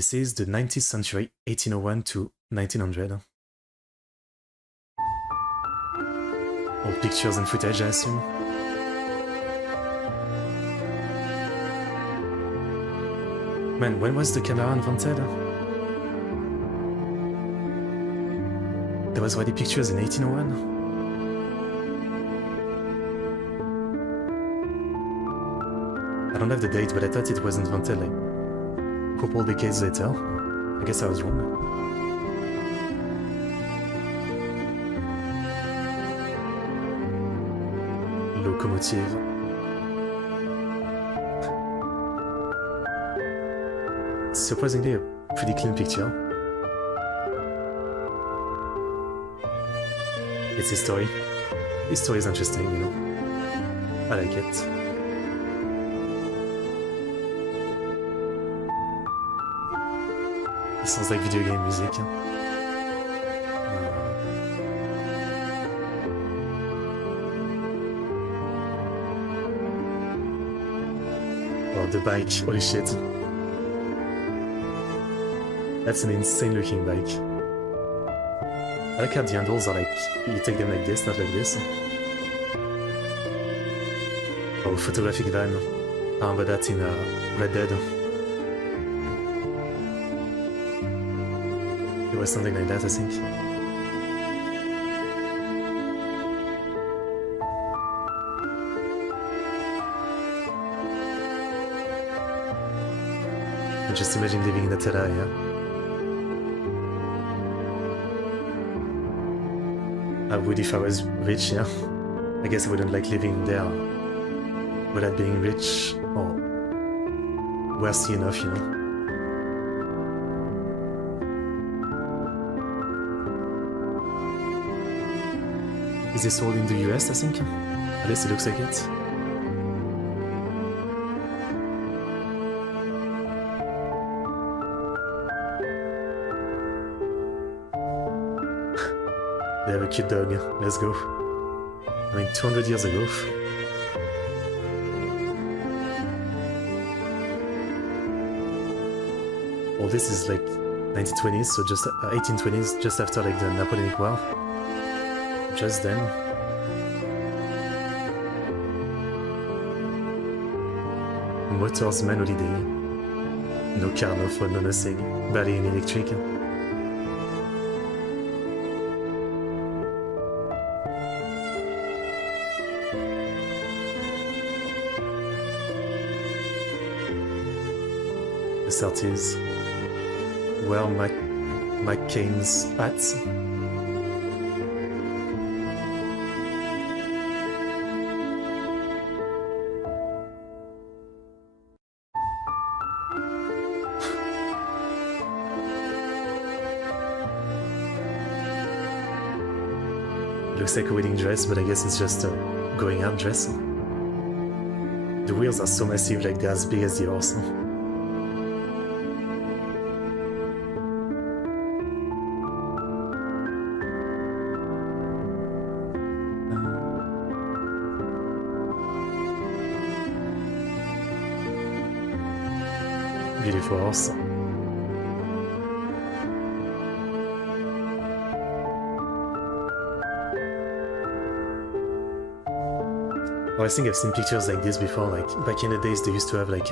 This is the 19th century, 1801 to 1900. Old pictures and footage, I assume. Man, when was the camera invented? There was already pictures in 1801? I don't have the date, but I thought it was invented like a couple decades later. I guess I was wrong. Locomotive. Surprisingly a pretty clean picture. It's history. History is interesting, you know. I like it. It sounds like video game music. Oh, the bike, holy shit. That's an insane looking bike. I like how the handles are like, you take them like this, not like this. Oh, photographic van. I remember that in Red Dead. It was something like that, I think. I just imagine living in that area. I would if I was rich, yeah. I guess I wouldn't like living there without being rich or wealthy enough, you know. Is this all in the US, I think? At least it looks like it. They have a cute dog, let's go. I mean, 200 years ago. All this is like 1920s, so just 1820s, just after like the Napoleonic War. Just then. Motors man holiday. No car, no phone, no nothing. Barely any electric. The 30s. Well, McCain's hats. Looks like a wedding dress, but I guess it's just a going out dress. The wheels are so massive, like they're as big as the horse. Beautiful horse. Well, I think I've seen pictures like this before, like back in the days they used to have like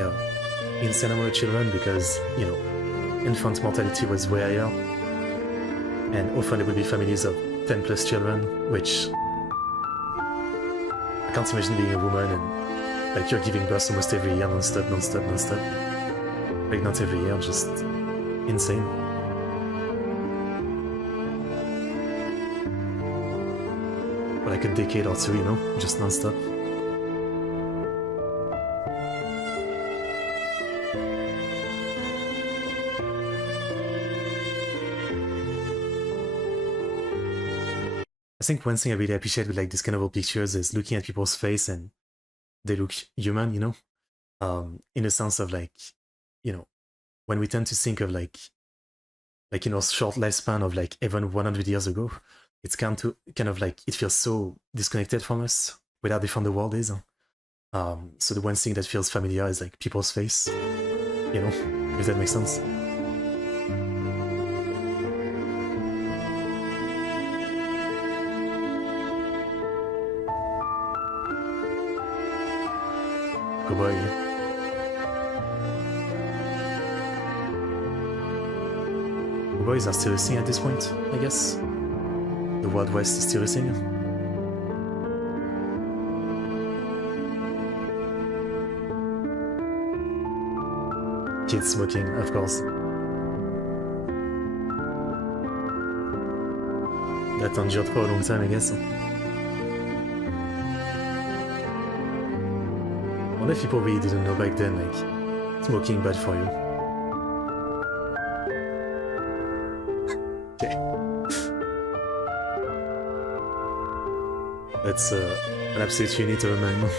insane amount of children because, you know, infant mortality was way higher. And often there would be families of 10 plus children, which I can't imagine being a woman and like you're giving birth almost every year, non-stop. Like not every year, just insane. For like a decade or two, you know, just non-stop. I think one thing I really appreciate with like this kind of old pictures is looking at people's face and they look human, you know? In a sense of like, you know, when we tend to think of like you know, short lifespan of like even 100 years ago, it's kind of like it feels so disconnected from us with how different the world is. So the one thing that feels familiar is like people's face, you know, if that makes sense. boy. Boys are still a thing at this point, I guess. The Wild West is still a thing. Kids smoking, of course. That endured for a long time, I guess. I wonder if people really didn't know back then, like, smoking bad for you. Okay. That's an absolute unit of a man.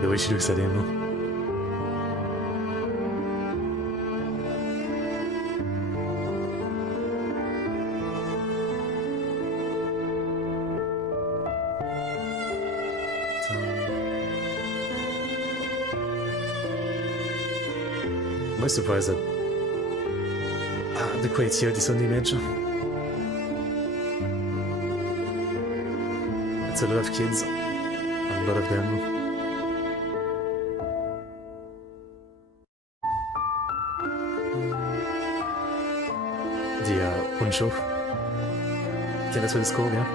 The way she looks at him. I'm surprised at the quality of this own image. It's a lot of kids, a lot of them. The poncho. Yeah, that's what it's called, yeah.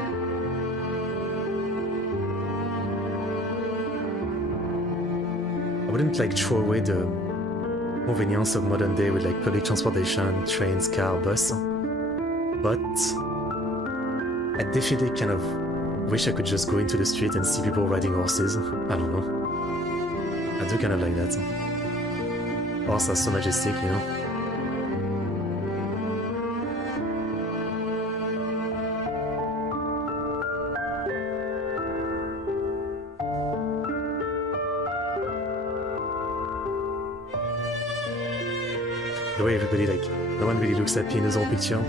I wouldn't like throw away the convenience of modern day with like public transportation, trains, car, bus, but I definitely kind of wish I could just go into the street and see people riding horses. I don't know. I do kind of like that. Horses are so majestic, you know. The way everybody, like, no one really looks happy in this whole picture.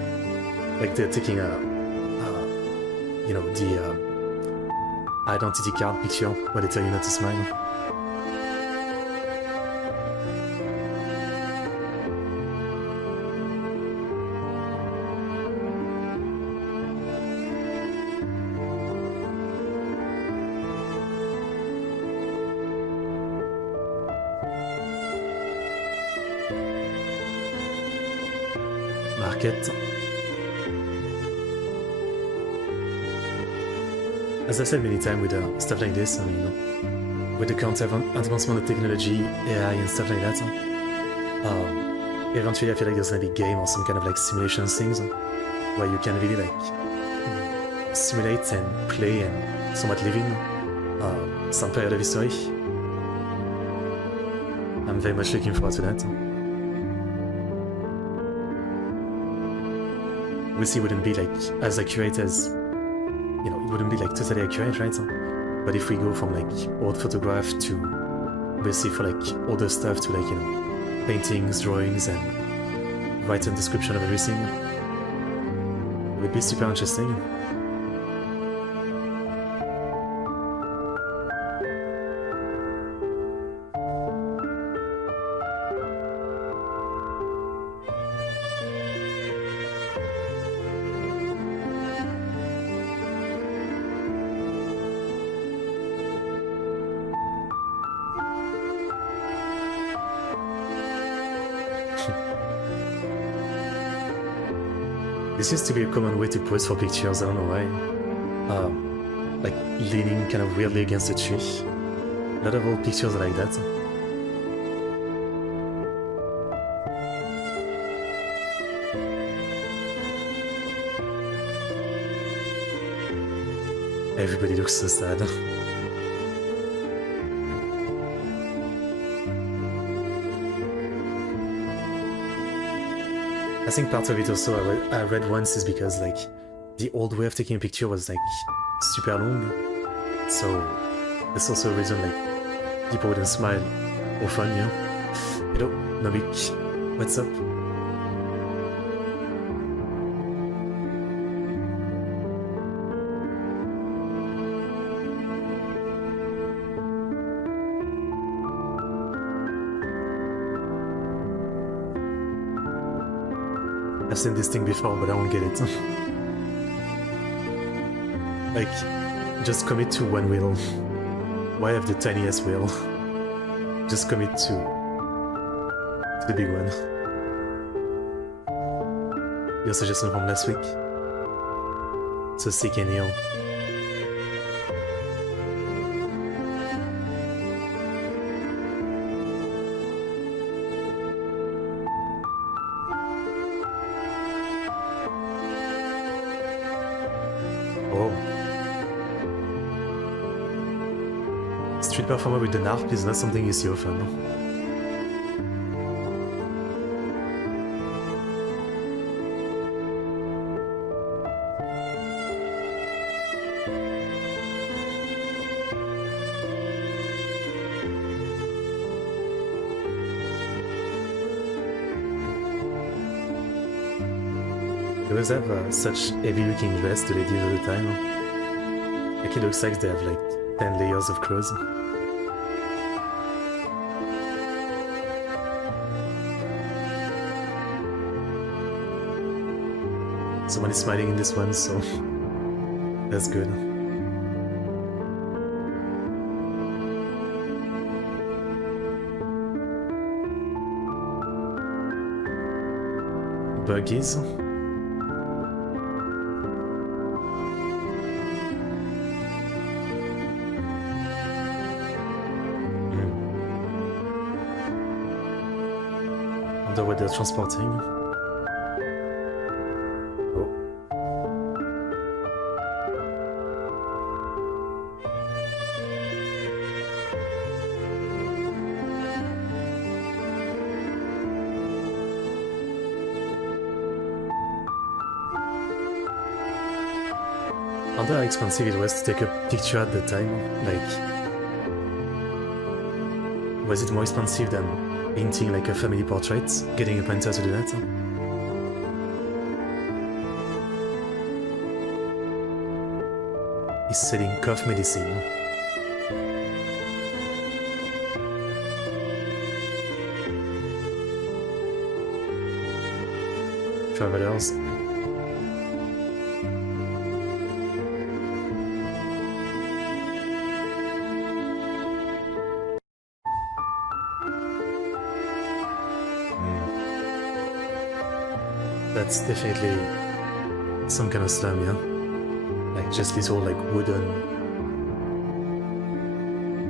Like they're taking you know, the identity card picture where they tell you not to smile. Market. As I've said many times with stuff like this, you know, with the current advancement of technology, AI and stuff like that, eventually I feel like there's gonna be a game or some kind of like simulation things where you can really like simulate and play and somewhat live in some period of history. I'm very much looking forward to that. Obviously it wouldn't be like as accurate as, you know, it wouldn't be like totally accurate, right? But if we go from like old photograph to obviously for like older stuff to like, you know, paintings, drawings, and write a description of everything, it would be super interesting. This used to be a common way to pose for pictures, I don't know why. Like leaning kind of weirdly against a tree. A lot of old pictures are like that. Everybody looks so sad. I think part of it also I read once is because like the old way of taking a picture was like super long, so that's also a reason like people wouldn't smile often, you know. Hello, Novik, what's up? I've seen this thing before, but I won't get it. Like, just commit to one wheel. Why have the tiniest wheel? Just commit to the big one. Your suggestion from last week? So seek and heal. Street performer with the NARP is not something you see often. They always have such heavy looking dress, the ladies all the time. Like it looks like they have like 10 layers of clothes. Someone is smiling in this one, so that's good. Buggies. Wonder what they're transporting. I wonder how expensive it was to take a picture at the time. Like, was it more expensive than painting like a family portrait? Getting a painter to do that? He's selling cough medicine. Travelers. That's definitely some kind of slum, yeah? Like just little like wooden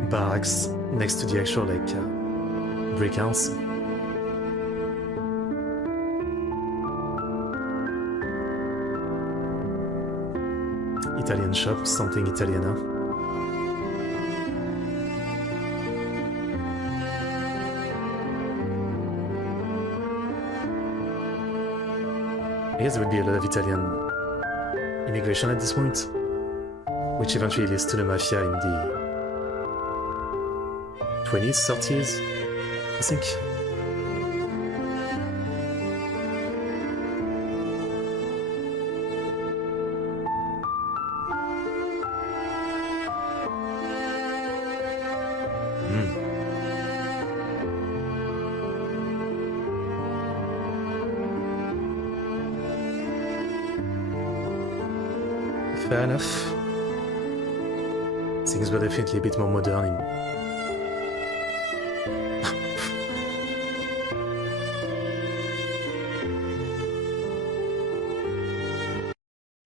barracks next to the actual like brick house. Italian shop, something Italiana. I guess there would be a lot of Italian immigration at this point, which eventually leads to the mafia in the 20s, 30s, I think. Fair enough. Things were definitely a bit more modern in...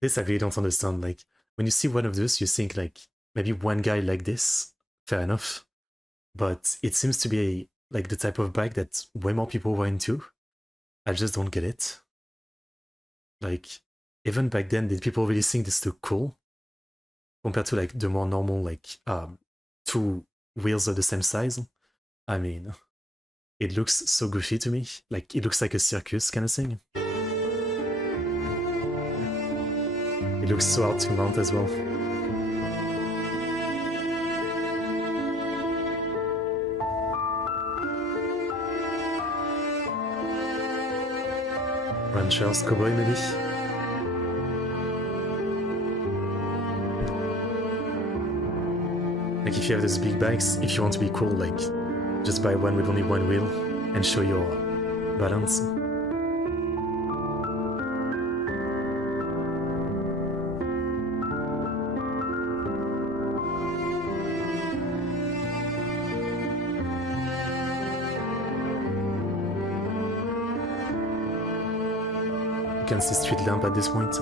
This I really don't understand. Like, when you see one of those, you think like, maybe one guy like this, fair enough. But it seems to be like the type of bike that way more people were into. I just don't get it. Like, even back then, did people really think this looked cool? Compared to like the more normal, like, two wheels of the same size? I mean, it looks so goofy to me. Like, it looks like a circus kind of thing. It looks so hard to mount as well. Ranchers, cowboy maybe? Like if you have those big bikes, if you want to be cool, like just buy one with only one wheel and show your balance. can see street lamp at this point.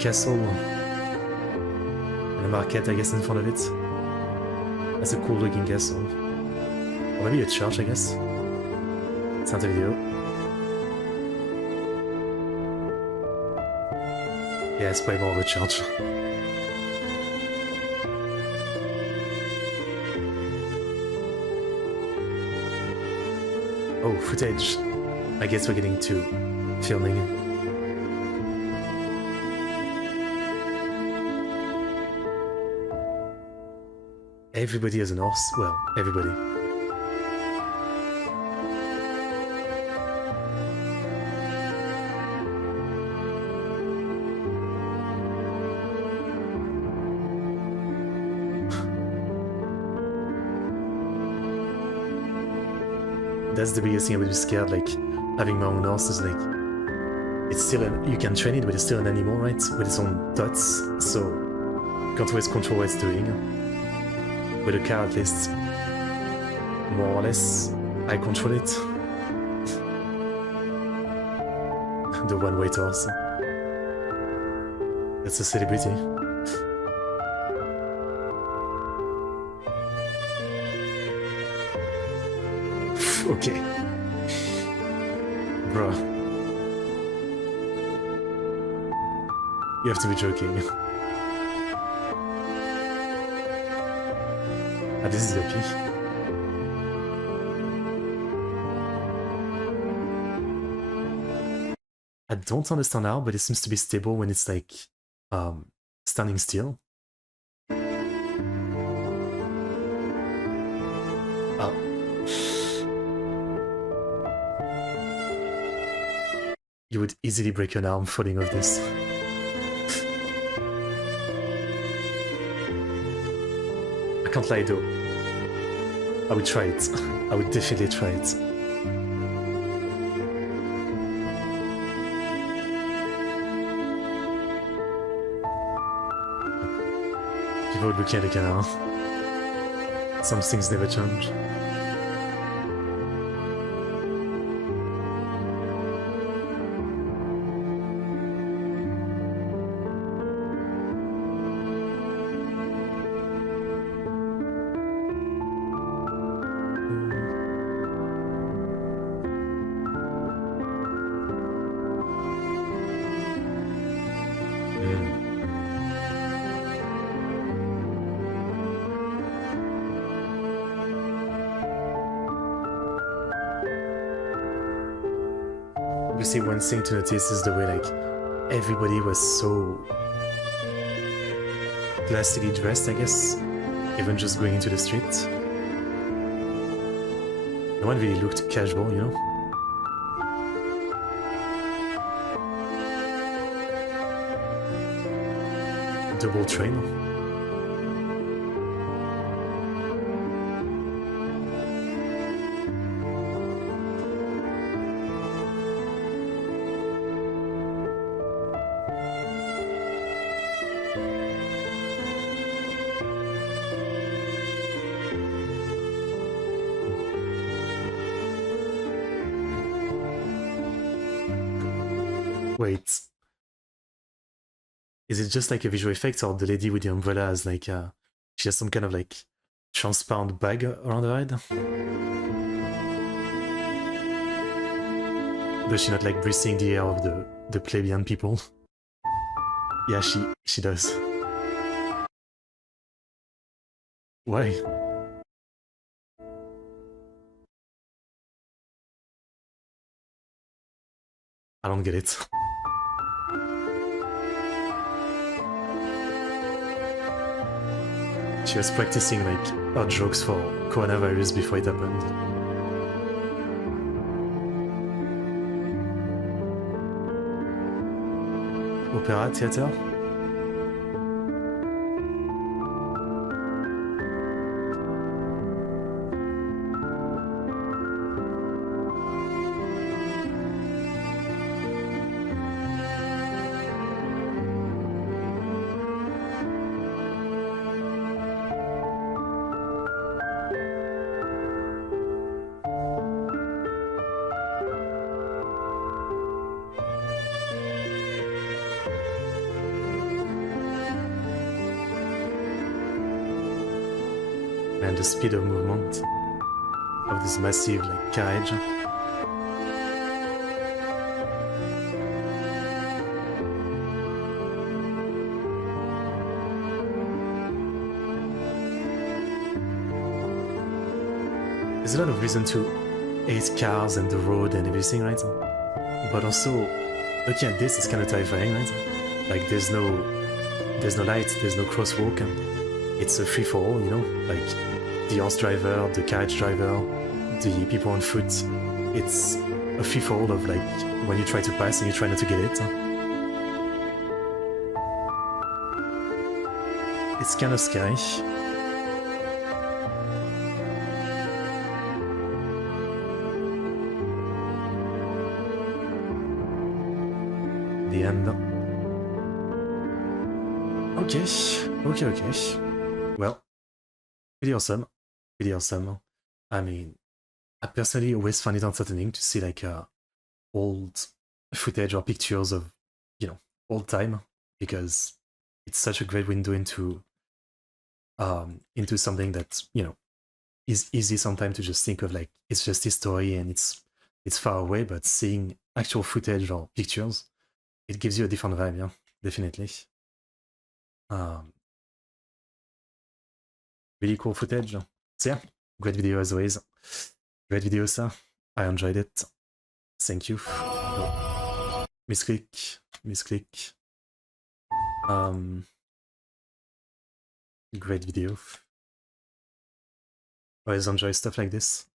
Castle and a market, I guess, in front of it. That's a cool looking castle. Or maybe a church, I guess. It's not a video. Yeah, it's probably more of a church. Oh, footage. I guess we're getting to filming. Everybody has an horse. Well, everybody. That's the biggest thing I would be scared, like, having my own horse is like, it's still you can train it, but it's still an animal, right? With its own thoughts, so you can't always control what it's doing. With a car, at least, more or less, I control it. The one-way horse. That's a celebrity. Okay. Bro. You have to be joking. Ah, this is epic. I don't understand how, but it seems to be stable when it's like standing still. Oh. You would easily break an arm falling off this. I can't lie though. I would try it. I would definitely try it. People looking at the camera. Some things never change. Obviously, one thing to notice is the way like everybody was so classically dressed, I guess, even just going into the street. No one really looked casual, you know? Double train. Wait. Is it just like a visual effect, or the lady with the umbrella has like she has some kind of like transparent bag around her head? Does she not like breathing the air of the plebeian people? Yeah, she does. Why? I don't get it. She was practicing like her jokes for coronavirus before it happened. Opera, theater? and the speed of movement of this massive like carriage. There's a lot of reason to hate cars and the road and everything, right? But also, looking at this, it's kind of terrifying, right? Like there's no light, there's no crosswalk. It's a free for all, you know. Like the horse driver, the carriage driver, the people on foot. It's a free for all of like when you try to pass and you try not to get it. It's kind of scary. The end. Okay. Well, pretty awesome. I mean, I personally always find it entertaining to see like old footage or pictures of, you know, old time, because it's such a great window into something that, you know, is easy sometimes to just think of like it's just history and it's far away, but seeing actual footage or pictures, it gives you a different vibe, yeah, definitely. Really cool footage. So yeah, great video as always. Great video, sir. I enjoyed it. Thank you. Oh. Misclick. Great video. Always enjoy stuff like this.